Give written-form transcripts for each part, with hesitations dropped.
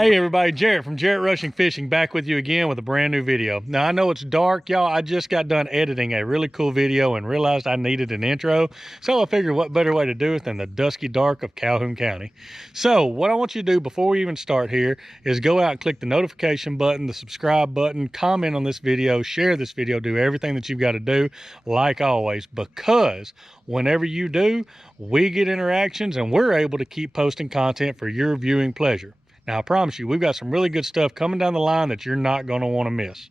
Hey everybody, Jarrett from Jarrett Rushing Fishing back with you again with a brand new video. Now I know it's dark, y'all. I just got done editing a really cool video and realized I needed an intro. So I figured what better way to do it than the dusky dark of Calhoun County. So what I want you to do before we even start here is go out and click the notification button, the subscribe button, comment on this video, share this video, do everything that you've got to do like always, because whenever you do, we get interactions and we're able to keep posting content for your viewing pleasure. Now, I promise you, we've got some really good stuff coming down the line that you're not going to want to miss.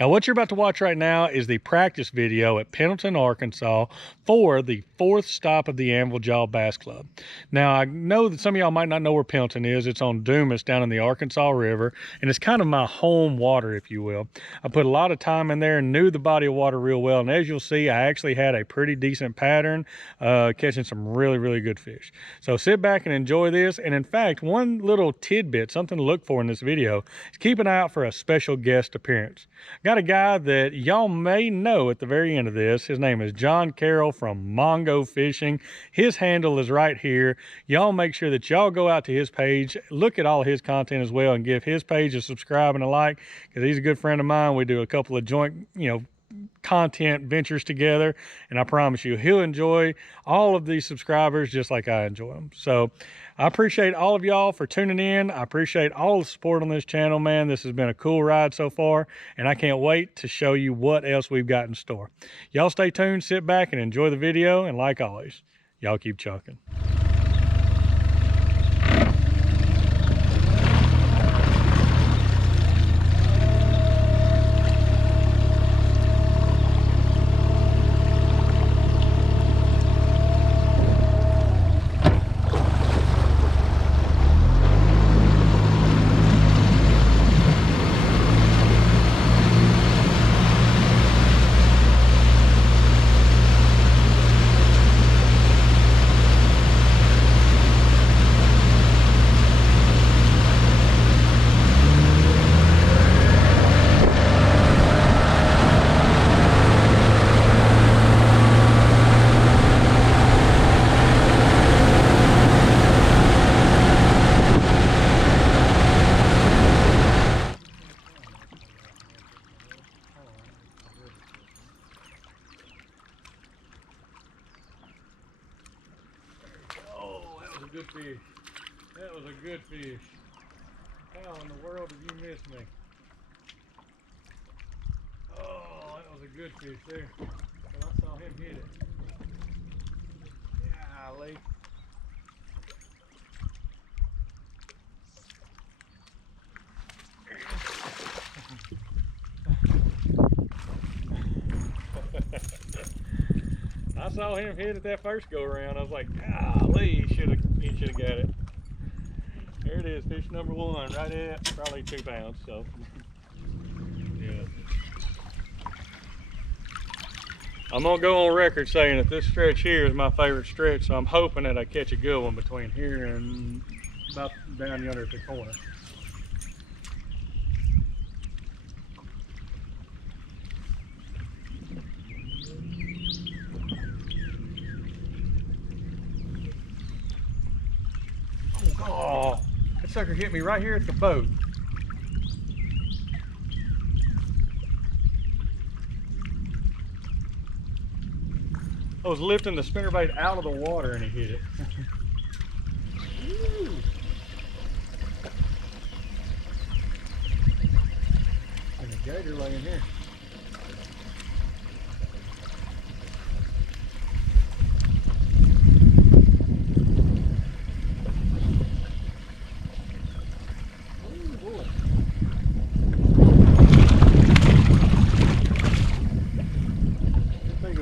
Now, what you're about to watch right now is the practice video at Pendleton, Arkansas for the 4th stop of the Anvil Jaw Bass Club. Now, I know that some of y'all might not know where Pendleton is. It's on Dumas down in the Arkansas River, and it's kind of my home water, if you will. I put a lot of time in there and knew the body of water real well, and as you'll see, I actually had a pretty decent pattern, catching some really good fish. So sit back and enjoy this, and in fact, one little tidbit, something to look for in this video, is keep an eye out for a special guest appearance. Got a guy that y'all may know at the very end of this. His name is John Carroll from Mongo Fishing. His handle is right here. Y'all make sure that y'all go out to his page, look at all his content as well, and give his page a subscribe and a like, because he's a good friend of mine. We do a couple of joint, content ventures together, and I promise you he'll enjoy all of these subscribers just like I enjoy them. So I appreciate all of y'all for tuning in. I appreciate all the support on this channel, man. This has been a cool ride so far, and I can't wait to show you what else we've got in store. Y'all stay tuned, sit back and enjoy the video, and like always, y'all keep chunking. Good fish. That was a good fish. How in the world did you miss me? Oh, that was a good fish there. But I saw him hit it. Golly. I saw him hit it that first go around. I was like, golly, he should have got it. There it is, fish number 1, right at probably 2 pounds. So, yeah. I'm gonna go on record saying that this stretch here is my favorite stretch. So I'm hoping that I catch a good one between here and about down yonder at the corner. Oh, that sucker hit me right here at the boat. I was lifting the spinnerbait out of the water and he hit it. And a gator laying here.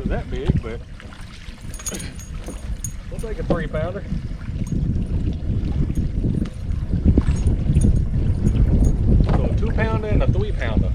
That big, but we'll take a 3-pounder. So a 2-pounder and a 3-pounder.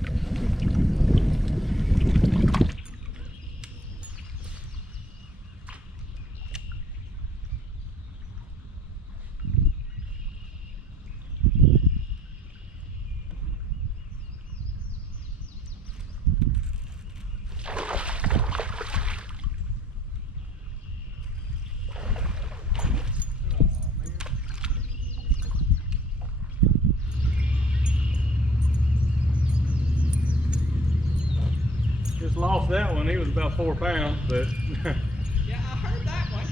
that one. He was about 4 pounds, but Yeah, I heard that one.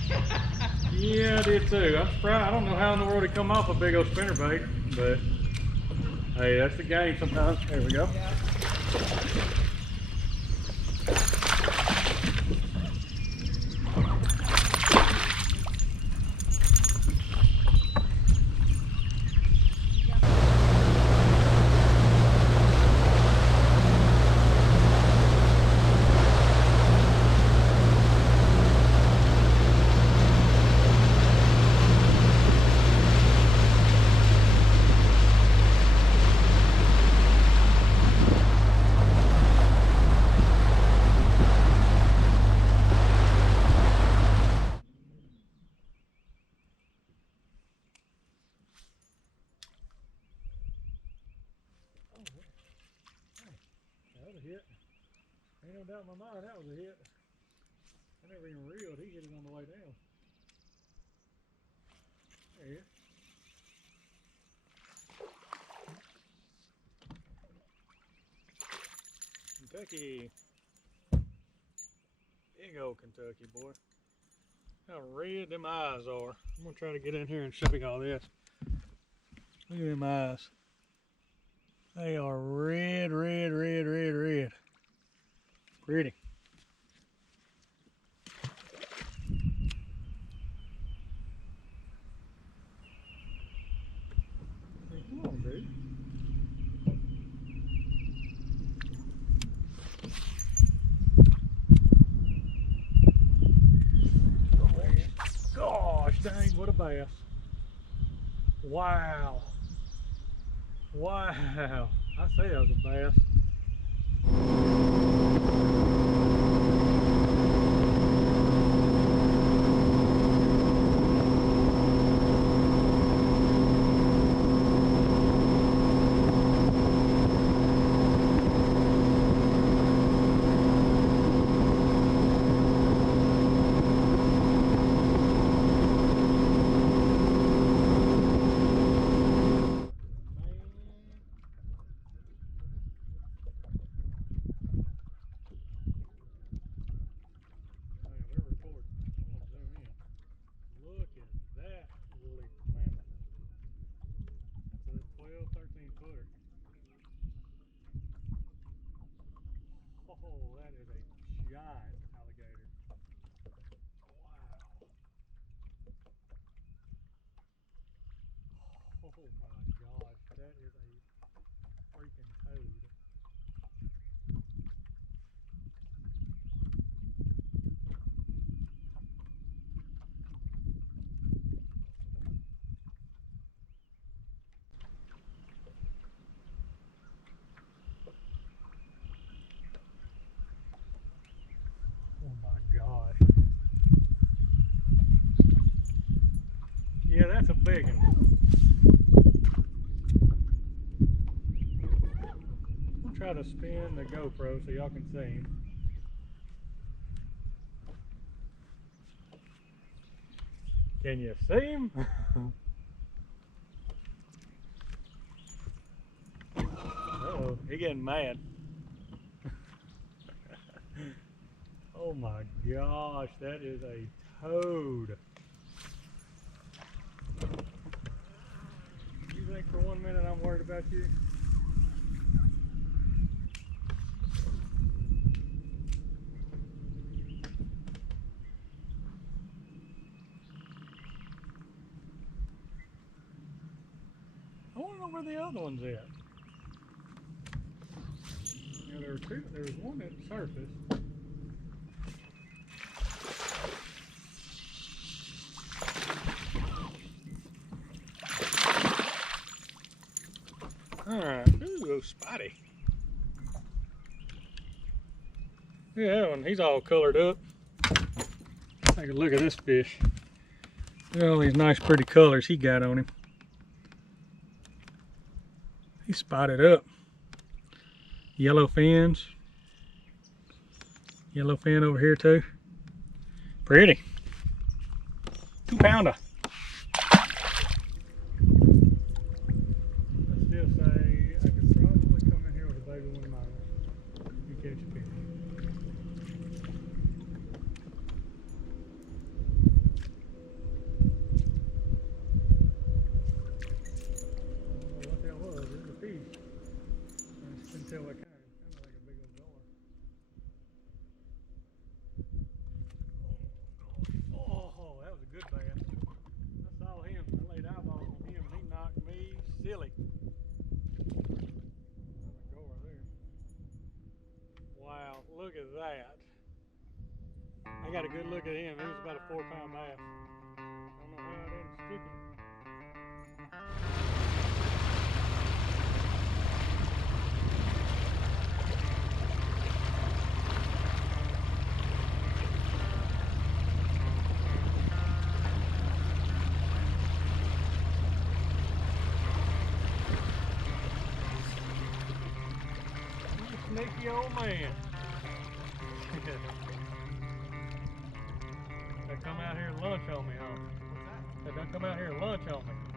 yeah, I did too. I'm surprised. I don't know how in the world he come off a big old spinnerbait, but hey, that's the game sometimes. There we go. Yeah. That was a hit. Ain't no doubt in my mind that was a hit. I never even reeled. He hit it on the way down. There he is. Kentucky. Big old Kentucky, boy. How red them eyes are. I'm gonna try to get in here and show you all this. Look at them eyes. They are red, red, red, red, red. Pretty. Hey, come on, dude. Gosh dang, what a bass. Wow. Wow. I say that was a bass. Look at that woolly mammoth. That's a 12, 13 footer. Oh, that is a giant alligator. Wow. Oh my gosh, that is a freaking toad. Oh my gosh. Yeah, that's a big one. I'll try to spin the GoPro so y'all can see him. Can you see him? Uh-oh, he getting mad. Oh my gosh, that is a toad. You think for 1 minute I'm worried about you? I want to know where the other one's at. You know, there were two. There was one at the surface. Alright, ooh, spotty. Yeah, that one, he's all colored up. Take a look at this fish. Look at all these nice pretty colors he got on him. He's spotted up. Yellow fins. Yellow fin over here too. Pretty. 2 pounder. Say I could probably come in here with a baby one of mine and catch a fish. Good look at him. He was about a 4-pound bass. I don't know how I didn't stick him. Sneaky old man. They come out here and lunch on me, huh? What's that? They done come out here and lunch on me.